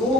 2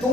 2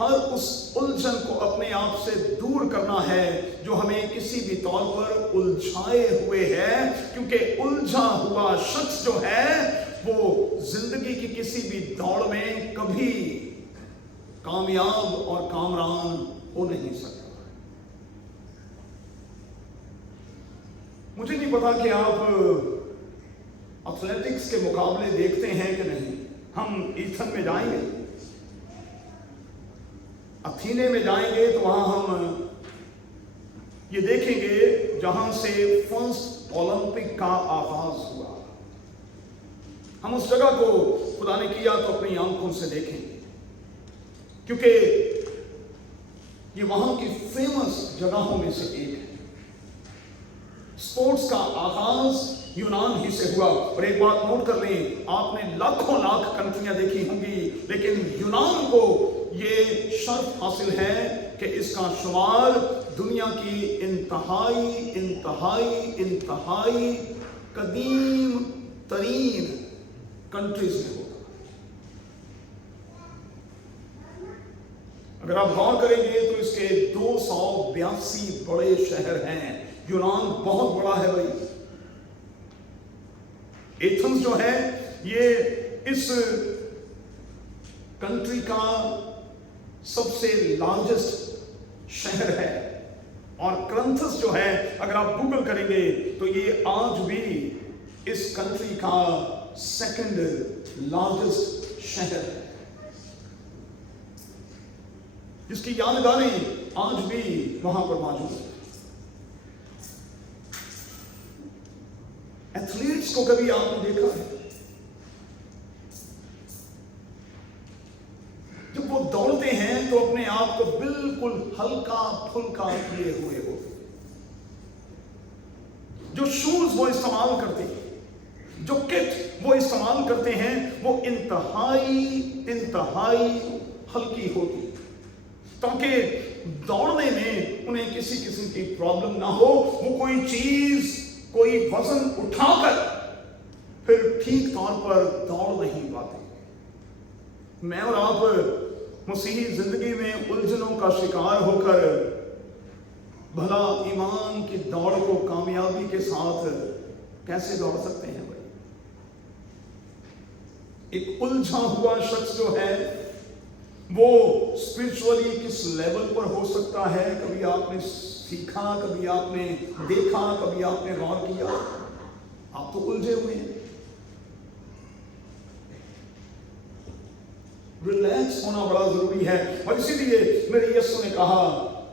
ہر اس الجھن کو اپنے آپ سے دور کرنا ہے جو ہمیں کسی بھی طور پر الجھائے ہوئے ہے، کیونکہ الجھا ہوا شخص جو ہے وہ زندگی کی کسی بھی دوڑ میں کبھی کامیاب اور کامران ہو نہیں سکتا۔ مجھے نہیں پتا کہ آپ ایتھلیٹکس کے مقابلے دیکھتے ہیں کہ نہیں۔ ہم ایتھن میں جائیں گے، اتھینے میں جائیں گے تو وہاں ہم یہ دیکھیں گے جہاں سے فرسٹ اولمپک کا آغاز ہوا۔ ہم اس جگہ کو خدا نے کیا تو اپنی آنکھوں سے دیکھیں گے، کیونکہ یہ وہاں کی فیمس جگہوں میں سے ایک ہے۔ اسپورٹس کا آغاز یونان ہی سے ہوا، اور ایک بات نوٹ کر لیں، آپ نے لاکھوں لاکھ کنٹریاں دیکھی ہوں گی، لیکن یونان کو یہ شرف حاصل ہے کہ اس کا شمار دنیا کی انتہائی قدیم ترین کنٹریز میں ہوتا ہے۔ اگر آپ غور کریں گے تو اس کے 282 بڑے شہر ہیں۔ یونان بہت بڑا ہے بھائی۔ ایتھنز جو ہے یہ اس کنٹری کا سب سے لارجسٹ شہر ہے، اور کرنتھس جو ہے اگر آپ گوگل کریں گے تو یہ آج بھی اس کنٹری کا سیکنڈ لارجسٹ شہر ہے، جس کی یادگاریں آج بھی وہاں پر موجود ہیں۔ ایتھلیٹس کو کبھی آپ نے دیکھا ہے؟ جب وہ دوڑتے ہیں تو اپنے آپ کو بالکل ہلکا پھلکا کیے ہوئے ہوتے ہیں۔ جو شوز وہ استعمال کرتے ہیں، جو کٹ وہ استعمال کرتے ہیں، وہ انتہائی ہلکی ہوتی ہے، تاکہ دوڑنے میں انہیں کسی قسم کی پرابلم نہ ہو۔ وہ کوئی چیز، کوئی وزن اٹھا کر پھر ٹھیک طور پر دوڑ نہیں پاتے۔ میں اور آپ مسیحی زندگی میں الجھنوں کا شکار ہو کر بھلا ایمان کی دوڑ کو کامیابی کے ساتھ کیسے دوڑ سکتے ہیں بھائی؟ ایک الجھا ہوا شخص جو ہے وہ اسپرچولی کس لیول پر ہو سکتا ہے؟ کبھی آپ نے سیکھا، کبھی آپ نے دیکھا، کبھی آپ نے غور کیا؟ آپ تو الجھے ہوئے ہیں۔ ریلیکس ہونا بڑا ضروری ہے، اور اسی لیے میرے یسوع نے کہا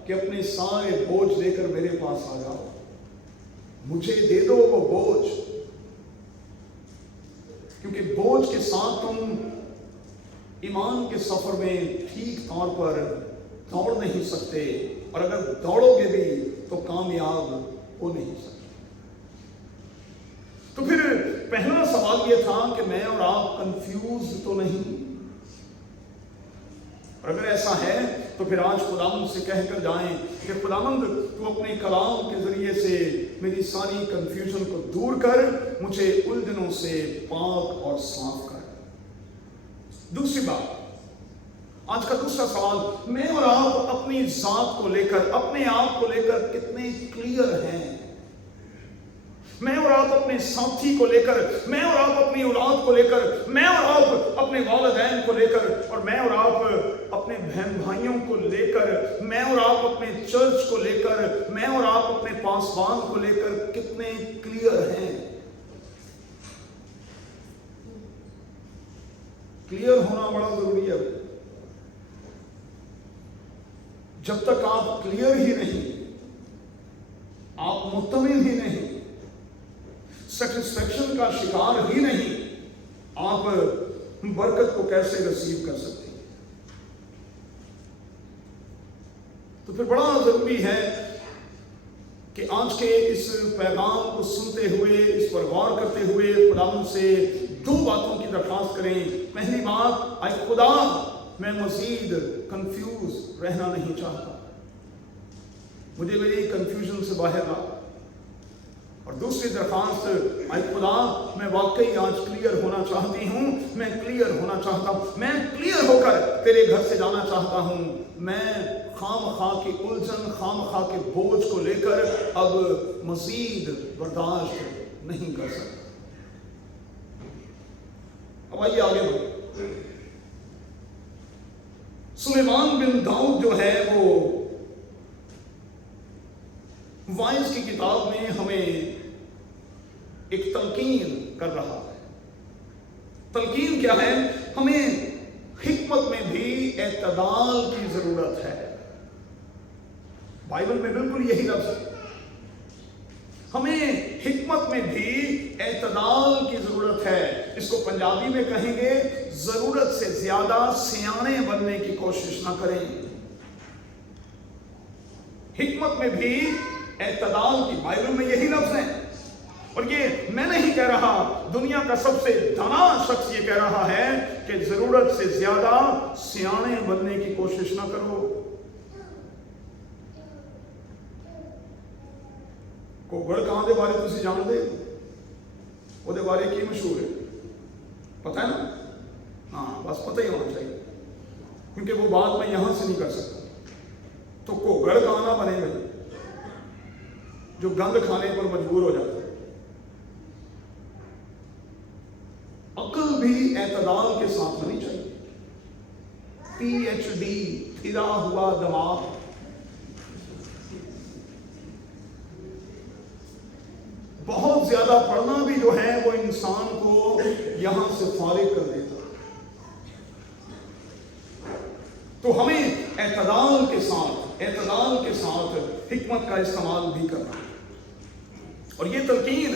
کہ اپنے سارے بوجھ لے کر میرے پاس آ جاؤ، مجھے دے دو وہ بوجھ، کیونکہ بوجھ کے ساتھ تم ایمان کے سفر میں ٹھیک طور پر دوڑ نہیں سکتے، اور اگر دوڑو گے بھی تو کامیاب ہو نہیں سکتے۔ تو پھر پہلا سوال یہ تھا کہ میں اور آپ کنفیوز تو نہیں؟ اور اگر ایسا ہے تو پھر آج خداوند سے کہہ کر جائیں کہ خداوند تو اپنے کلام کے ذریعے سے میری ساری کنفیوژن کو دور کر، مجھے الجھنوں سے پاک اور صاف کر۔ دوسری بات، آج کا دوسرا سوال، میں اور آپ اپنی ذات کو لے کر، اپنے آپ کو لے کر کتنے کلیئر ہیں؟ میں اور آپ اپنے ساتھی کو لے کر، میں اور آپ اپنی اولاد کو لے کر، میں اور آپ اپنے والدین کو لے کر، اور میں اور آپ اپنے بہن بھائیوں کو لے کر، میں اور آپ اپنے چرچ کو لے کر، میں اور آپ اپنے پاسبان کو لے کر کتنے کلیئر ہیں؟ کلیئر ہونا بڑا ضروری ہے۔ جب تک آپ کلیئر ہی نہیں، آپ مطمئن ہی نہیں، سیٹسفیکشن کا شکار ہی نہیں، آپ برکت کو کیسے ریسیو کر سکتے ہیں؟ تو پھر بڑا ضروری ہے کہ آج کے اس پیغام کو سنتے ہوئے، اس پر غور کرتے ہوئے خداوند سے دو باتوں کی درخواست کریں۔ پہلی بات، اے خدا، میں مزید کنفیوز رہنا نہیں چاہتا، مجھے میری کنفیوژن سے باہر لا۔ اور دوسری درخواست، اے خدا میں واقعی آج کلیئر ہونا چاہتی ہوں، میں کلیئر ہونا چاہتا ہوں، میں کلیئر ہو کر تیرے گھر سے جانا چاہتا ہوں، میں خام خواہ کی الجھن، خام خواہ کے بوجھ کو لے کر اب مزید برداشت نہیں کر سکتا۔ اب آئیے آگے بڑھیں۔ سلیمان بن داؤد جو ہے وہ وائز کی کتاب میں ہمیں ایک تلقین کر رہا ہے۔ تلقین کیا ہے؟ ہمیں حکمت میں بھی اعتدال کی ضرورت ہے۔ بائبل میں بالکل یہی لفظ ہے، ہمیں حکمت میں بھی اعتدال کی ضرورت ہے۔ اس کو پنجابی میں کہیں گے، ضرورت سے زیادہ سیانے بننے کی کوشش نہ کریں۔ حکمت میں بھی اعتدال کی، بائبل میں یہی لفظ ہے، اور یہ میں نہیں کہہ رہا، دنیا کا سب سے دانا شخص یہ کہہ رہا ہے کہ ضرورت سے زیادہ سیانے بننے کی کوشش نہ کرو۔ کوگڑ کہاں دے بارے تسی جان دے؟ وہ دے بارے کی مشہور ہے؟ پتہ ہے نا؟ ہاں، بس پتہ ہی ہونا چاہیے، کیونکہ وہ بات میں یہاں سے نہیں کر سکتا۔ تو کوگڑ کہاں نہ بنے گا جو گند کھانے پر مجبور ہو جاتا ہے۔ عقل بھی اعتدال کے ساتھ ہونی چاہیے۔ پی ایچ ڈی پھرا ہوا دماغ، بہت زیادہ پڑھنا بھی جو ہے وہ انسان کو یہاں سے فارغ کر دیتا۔ تو ہمیں اعتدال کے ساتھ حکمت کا استعمال بھی کرنا ہے۔ اور یہ تلقین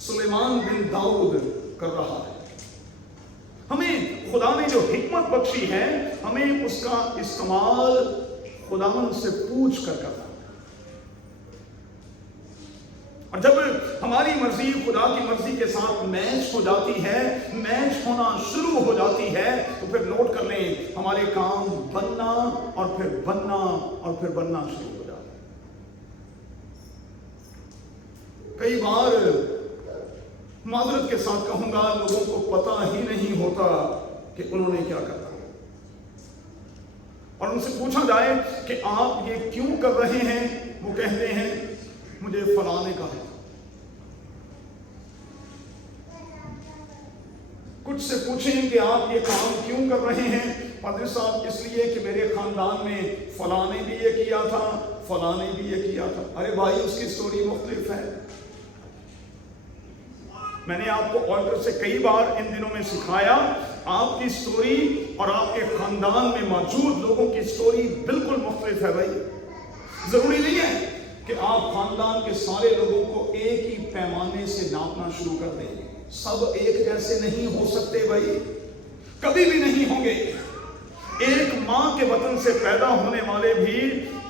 سلیمان بن داؤد کر رہا ہے۔ ہمیں خدا نے جو حکمت بخشی ہے، ہمیں اس کا استعمال خداوند سے پوچھ کر کرنا ہے۔ اور جب ہماری مرضی خدا کی مرضی کے ساتھ میچ ہو جاتی ہے، میچ ہونا شروع ہو جاتی ہے، تو پھر نوٹ کر لیں، ہمارے کام بننا اور پھر بننا اور پھر بننا شروع ہو جاتا ہے۔ کئی بار معذرت کے ساتھ کہوں گا، لوگوں کو پتہ ہی نہیں ہوتا کہ انہوں نے کیا کرنا، اور ان سے پوچھا جائے کہ آپ یہ کیوں کر رہے ہیں، وہ کہتے ہیں مجھے فلاں نے کہا۔ کچھ سے پوچھیں کہ آپ یہ کام کیوں کر رہے ہیں، پادری صاحب اس لیے کہ میرے خاندان میں فلاں نے بھی یہ کیا تھا، فلاں نے بھی یہ کیا تھا۔ ارے بھائی، اس کی سٹوری مختلف ہے۔ میں نے آپ کو آلٹر سے کئی بار ان دنوں میں سکھایا، آپ کی سٹوری اور آپ کے خاندان میں موجود لوگوں کی سٹوری بالکل مختلف ہے بھائی۔ ضروری نہیں ہے کہ آپ خاندان کے سارے لوگوں کو ایک ہی پیمانے سے ناپنا شروع کر دیں۔ سب ایک جیسے نہیں ہو سکتے بھائی، کبھی بھی نہیں ہوں گے۔ ایک ماں کے وطن سے پیدا ہونے والے بھی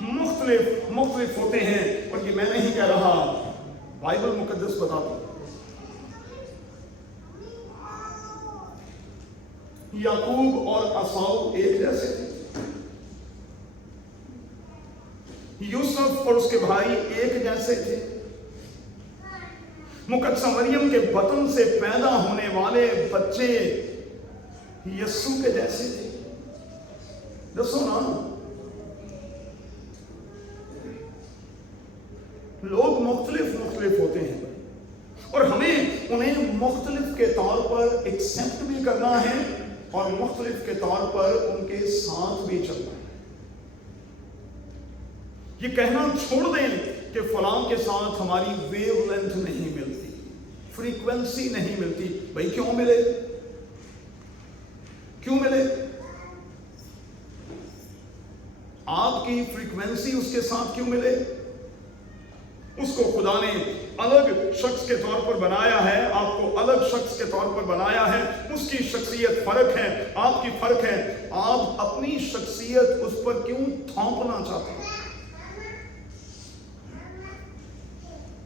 مختلف ہوتے ہیں، اور یہ میں نہیں کہہ رہا، بائبل مقدس بتاتا ہے۔ یعقوب اور عیساؤ ایک جیسے تھے، یوسف اور اس کے بھائی ایک جیسے تھے، مقدسہ مریم کے بطن سے پیدا ہونے والے بچے یسوع کے جیسے تھے۔ دسو نا، لوگ مختلف ہوتے ہیں، اور ہمیں انہیں مختلف کے طور پر ایکسپٹ بھی کرنا ہے اور مختلف کے طور پر ان کے ساتھ بھی چلنا ہے۔ یہ کہنا چھوڑ دیں کہ فلاں کے ساتھ ہماری ویو لینتھ نہیں ملتی، فریکوینسی نہیں ملتی۔ بھائی کیوں ملے؟ آپ کی فریکوینسی اس کے ساتھ کیوں ملے؟ اس کو خدا نے الگ شخص کے طور پر بنایا ہے، آپ کو الگ شخص کے طور پر بنایا ہے۔ اس کی شخصیت فرق ہے، آپ کی فرق ہے۔ آپ اپنی شخصیت اس پر کیوں تھوپنا چاہتے ہیں؟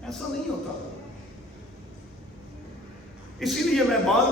ایسا نہیں ہوتا۔ اسی لیے میں بار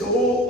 2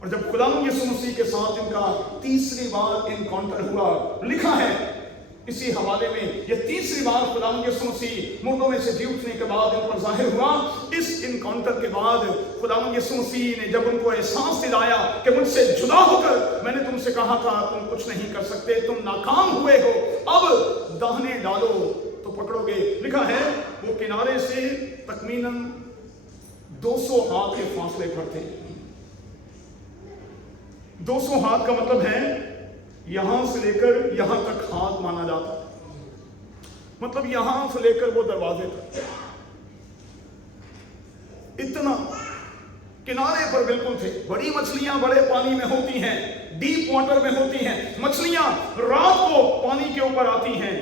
اور جب خداوند یسوع مسیح کے ساتھ ان کا تیسری بار انکاؤنٹر ہوا، لکھا ہے اسی حوالے میں یہ تیسری بار خداوند یسوع مسیح مردوں میں سے جی اٹھنے کے بعد ان پر ظاہر ہوا۔ اس انکاؤنٹر کے بعد خداوند یسوع مسیح نے جب ان کو احساس دلایا کہ مجھ سے جدا ہو کر میں نے تم سے کہا تھا تم کچھ نہیں کر سکتے، تم ناکام ہوئے ہو، اب داہنے ڈالو تو پکڑو گے۔ لکھا ہے وہ کنارے سے تخمیناً 200 ہاتھ کے فاصلے پر تھے۔ 200 ہاتھ کا مطلب ہے یہاں سے لے کر یہاں تک ہاتھ مانا جاتا ہے، مطلب یہاں سے لے کر وہ دروازے تک، اتنا کنارے پر بالکل تھے۔ بڑی مچھلیاں بڑے پانی میں ہوتی ہیں، ڈیپ واٹر میں ہوتی ہیں، مچھلیاں رات کو پانی کے اوپر آتی ہیں۔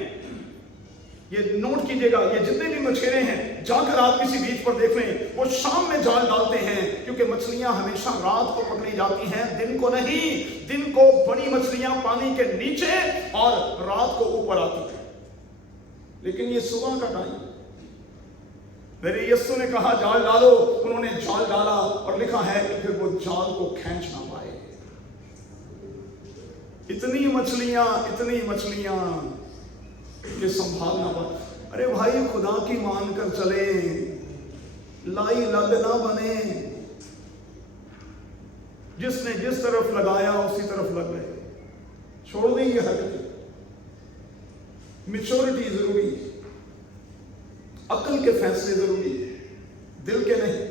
یہ نوٹ کیجئے گا، یہ جتنے بھی مچھیرے ہیں جا کر آپ کسی بیچ پر دیکھ لیں، وہ شام میں جال ڈالتے ہیں کیونکہ مچھلیاں ہمیشہ رات کو پکڑی جاتی ہیں، دن کو نہیں۔ دن کو بڑی مچھلیاں پانی کے نیچے اور رات کو اوپر آتی ہیں، لیکن یہ صبح کا ٹائم، میرے یسوع نے کہا جال ڈالو، انہوں نے جال ڈالا اور لکھا ہے کہ پھر وہ جال کو کھینچ نہ پائے۔ اتنی مچھلیاں کہ سنبھالنا پڑا۔ ارے بھائی خدا کی مان کر چلے، لائی لگ نہ بنے، جس نے جس طرف لگایا اسی طرف لگ گئے۔ چھوڑ دیں یہ حرکت، میچورٹی ضروری ہے، عقل کے فیصلے ضروری ہے، دل کے نہیں۔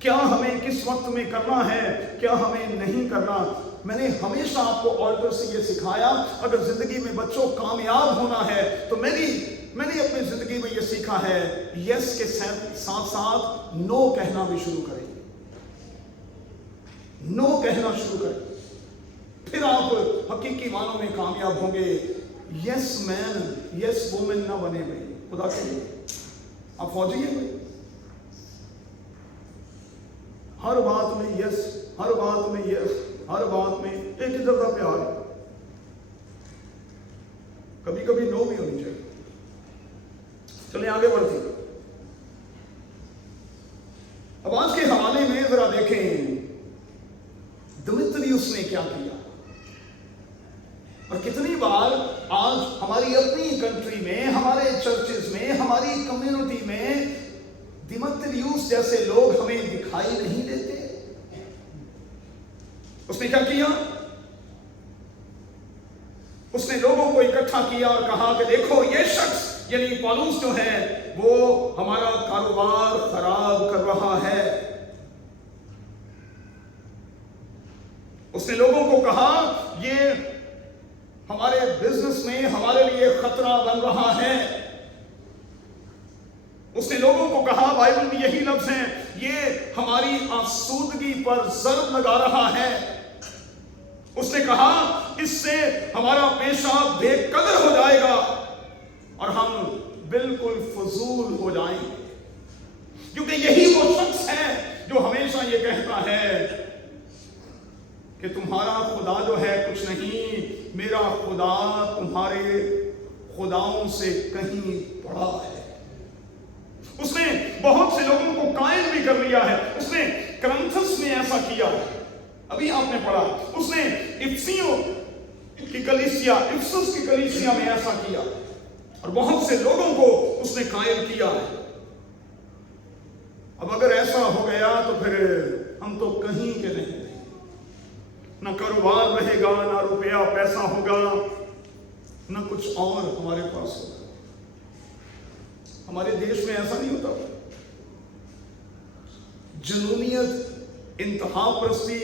کیا ہمیں کس وقت میں کرنا ہے، کیا ہمیں نہیں کرنا۔ میں نے ہمیشہ آپ کو آلٹر سے یہ سکھایا، اگر زندگی میں بچوں کامیاب ہونا ہے تو میں نے اپنی زندگی میں یہ سیکھا ہے، یس کے ساتھ ساتھ نو کہنا بھی شروع کریں، نو کہنا شروع کریں، پھر آپ حقیقی معنوں میں کامیاب ہوں گے۔ یس مین یس وومن نہ بنے بھائی، خدا کے لیے آپ فوجی ہیں بھائی، ہر بات میں یس، ہر بات میں یس، ہر بات میں ایک ہی طرح پیار ہے، کبھی کبھی نو بھی ہونی چاہیے۔ چلیں آگے بڑھتے ہیں۔ اب آج کے حوالے میں ذرا دیکھیں دمیتریوس نے کیا کیا، اور کتنی بار آج ہماری اپنی کنٹری میں، ہمارے چرچز میں، ہماری کمیونٹی میں دمیتریوس جیسے لوگ ہمیں دکھائی نہیں دیتے۔ اس نے کیا کیا؟ اس نے لوگوں کو اکٹھا کیا اور کہا کہ دیکھو یہ شخص یعنی پالوس جو ہے وہ ہمارا کاروبار خراب کر رہا ہے۔ اس نے لوگوں کو کہا یہ ہمارے بزنس میں ہمارے لیے خطرہ بن رہا ہے۔ اس نے لوگوں کو کہا، بائبل میں یہی لفظ ہیں، یہ ہماری آسودگی پر ضرب لگا رہا ہے۔ اس نے کہا اس سے ہمارا پیشہ بے قدر ہو جائے گا اور ہم بالکل فضول ہو جائیں گے، کیونکہ یہی وہ شخص ہے جو ہمیشہ یہ کہتا ہے کہ تمہارا خدا جو ہے کچھ نہیں، میرا خدا تمہارے خداؤں سے کہیں بڑا ہے۔ اس نے بہت سے لوگوں کو قائل بھی کر لیا ہے۔ اس نے کرنتھس میں ایسا کیا، ابھی آپ نے پڑھا۔ اس نے افسیوں کی کلیسیا، افسس کی کلیسیا میں ایسا کیا، اور بہت سے لوگوں کو اس نے قائل کیا ہے۔ اب اگر ایسا ہو گیا تو پھر ہم تو کہیں کے نہیں، نہ کاروبار رہے گا، نہ روپیہ پیسہ ہوگا، نہ کچھ اور ہمارے پاس ہوگا۔ ہمارے دیش میں ایسا نہیں ہوتا، جنونیت، انتہا پرستی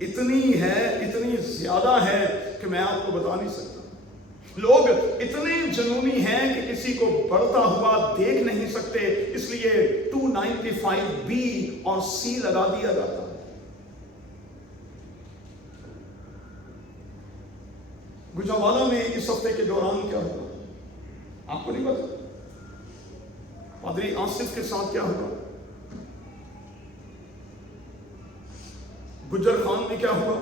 اتنی ہے، اتنی زیادہ ہے کہ میں آپ کو بتا نہیں سکتا۔ لوگ اتنے جنونی ہیں کہ کسی کو بڑھتا ہوا دیکھ نہیں سکتے، اس لیے 295B اور C لگا دیا جاتا ہے۔ گجرانوالہ میں اس ہفتے کے دوران کیا ہوا آپ کو نہیں پتا؟ پادری آصف کے ساتھ کیا ہوا؟ گجر خان میں کیا ہوا؟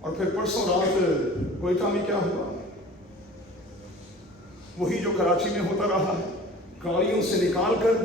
اور پھر پرسوں رات کوئٹہ میں کیا ہوا؟ وہی جو کراچی میں ہوتا رہا ہے، گاڑیوں سے نکال کر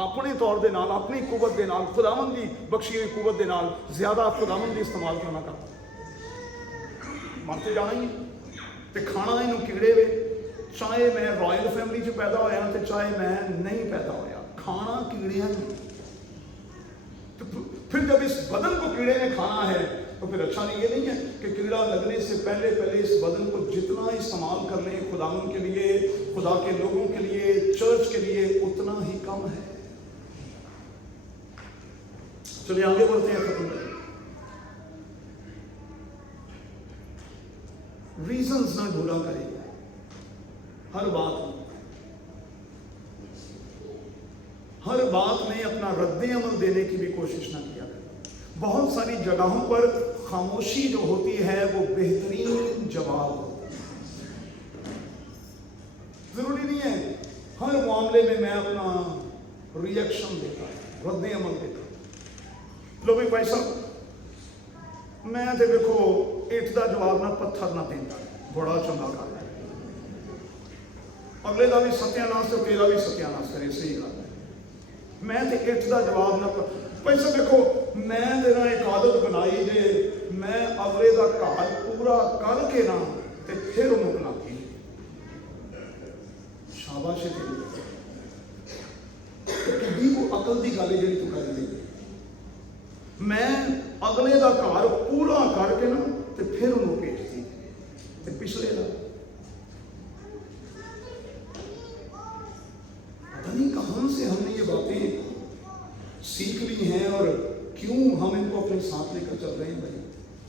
اپنے طور دے نال اپنی قوت دے نال خداوند دی بخشی ہوئی قوت دے نال زیادہ خداوند دی استعمال کرنا کرتا مرتے جانا ہی تے کھانا انہوں کیڑے وے چاہے میں رائل فیملی چ پیدا ہویا تے چاہے میں نہیں پیدا ہویا کھانا کیڑے ہیں پھر جب اس بدن کو کیڑے نے کھانا ہے تو پھر اچھا نہیں یہ نہیں ہے کہ کیڑا لگنے سے پہلے اس بدن کو جتنا استعمال کر لیں خداوند کے لیے خدا کے لوگوں کے لیے چرچ کے لیے اتنا ہی کم ہے. چلیے آگے بڑھتے ہیں. ختم ریزنز نہ ڈھونڈا کریں ہر بات میں اپنا رد عمل دینے کی بھی کوشش نہ کیا کریں. بہت ساری جگہوں پر خاموشی جو ہوتی ہے وہ بہترین جواب ہوتا ہے. ضروری نہیں ہے ہر معاملے میں میں اپنا ریئیکشن دیتا ہوں رد عمل دیتا ہوں. لو بھائی صاحب میں تے دیکھو اٹ دا جواب نہ پتھر نہ دیتا بڑا چنگا کر ہے اگلے دا بھی ستیاناس تے تیرا بھی ستیاناس کرے صحیح گل ہے. میں تے اٹ دا جواب نہ پیسہ دیکھو میں دینا ایک عادت بنائی جے میں اگلے دا کار پورا کر کے نہ تے پھر انہوں بنا کی شاباش تھی وہ عقل دی گل ہے جڑی تو کر دی. میں اگلے دا کار پورا کر کے نا تے پھر انہوں بھیج دی تے پچھلے دا پتہ نہیں کہاں سے ہم نے یہ باتیں سیکھ لی ہیں اور کیوں ہم ان کو اپنے ساتھ لے کر چل رہے ہیں بھائی.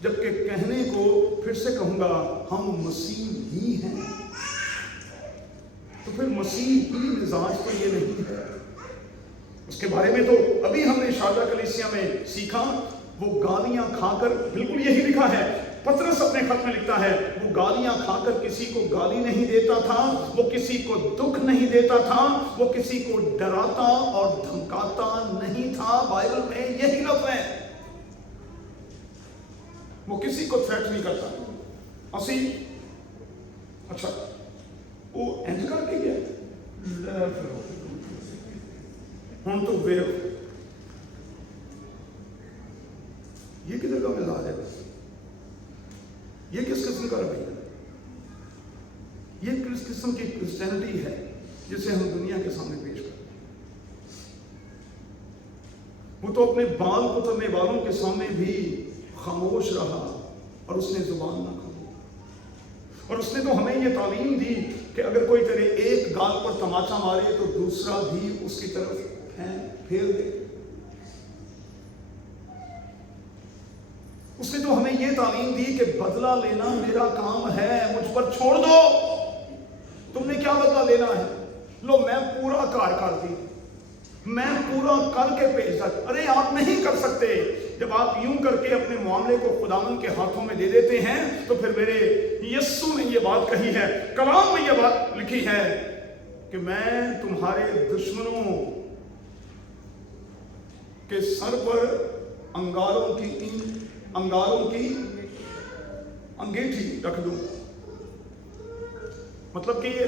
جبکہ کہنے کو پھر سے کہوں گا ہم مسیح ہی ہیں تو پھر مسیح ہی مزاج تو یہ نہیں ہے. اس کے بارے میں تو ابھی ہم نے شارجہ کلیسیا میں سیکھا وہ گالیاں کھا کر بالکل یہی لکھا ہے پطرس اپنے خط میں لکھتا ہے وہ گالیاں کھا کر کسی کو گالی نہیں دیتا تھا وہ کسی کو دکھ نہیں دیتا تھا وہ کسی کو ڈراتا اور دھمکاتا نہیں تھا. بائبل میں یہی لفظ ہے وہ کسی کو تھریٹ نہیں کرتا. اسی اچھا وہ انج کر کے گیا ہوں تو ویو یہ کدھر کا مزاج ہے یہ کس قسم کا رویہ ہے یہ کس قسم کی کرسچینٹی ہے جسے ہم دنیا کے سامنے پیش کرتے ہیں. وہ تو اپنے بال کترنے والوں کے سامنے بھی خاموش رہا اور اس نے زبان نہ کھولی اور اس نے تو ہمیں یہ تعلیم دی کہ اگر کوئی تیرے ایک گال پر تماچا مارے تو دوسرا بھی اس کی طرف پھیر دے. اس نے تو ہمیں یہ تعلیم دی کہ بدلہ لینا میرا کام ہے مجھ پر چھوڑ دو تم نے کیا بدلہ لینا ہے. لو میں پورا کار کر دی میں پورا کر کے پیش کر. ارے آپ نہیں کر سکتے. جب آپ یوں کر کے اپنے معاملے کو خداوند کے ہاتھوں میں دے دیتے ہیں تو پھر میرے یسوع نے یہ بات کہی ہے کلام میں یہ بات لکھی ہے کہ میں تمہارے دشمنوں کے سر پر انگاروں کی انگیٹھی رکھ دوں. مطلب کہ یہ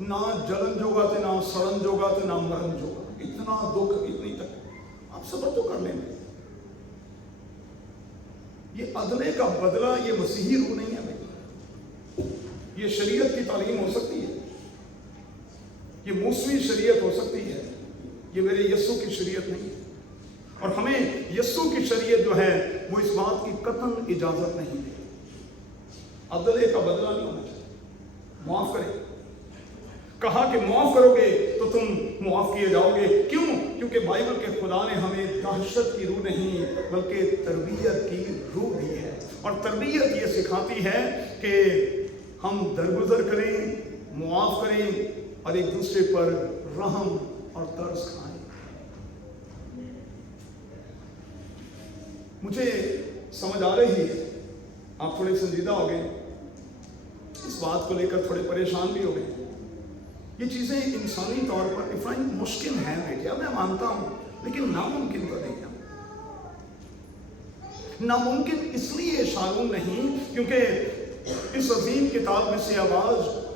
نہ جلن جوگا تھے نہ سڑن جوگا تھے نہ مرن جوگا. اتنا دکھ اتنی تک آپ صبر تو کر لیں گے. یہ عدلے کا بدلہ یہ مسیحی روح نہیں ہے بھائی. یہ شریعت کی تعلیم ہو سکتی ہے یہ موسمی شریعت ہو سکتی ہے یہ میرے یسوع کی شریعت نہیں ہے. اور ہمیں یسوع کی شریعت جو ہے وہ اس بات کی قطعاً اجازت نہیں ہے. عدلے کا بدلہ نہیں ہونا چاہیے. معاف کریں کہا کہ معاف کرو گے تو تم معاف کیے جاؤ گے. کیوں؟ کیونکہ بائبل کے خدا نے ہمیں دہشت کی روح نہیں بلکہ تربیت کی روح دی ہے. اور تربیت یہ سکھاتی ہے کہ ہم درگزر کریں معاف کریں اور ایک دوسرے پر رحم اور ترس کھائیں. مجھے سمجھ آ رہی ہے آپ تھوڑے سنجیدہ ہو گئے اس بات کو لے کر تھوڑے پریشان بھی ہو گئے. یہ چیزیں انسانی طور پر افرائن مشکل ہیں بیٹیا میں مانتا ہوں لیکن ناممکن تو نہیں ہے. ناممکن اس لیے شارون نہیں کیونکہ اس عظیم کتاب میں سے آواز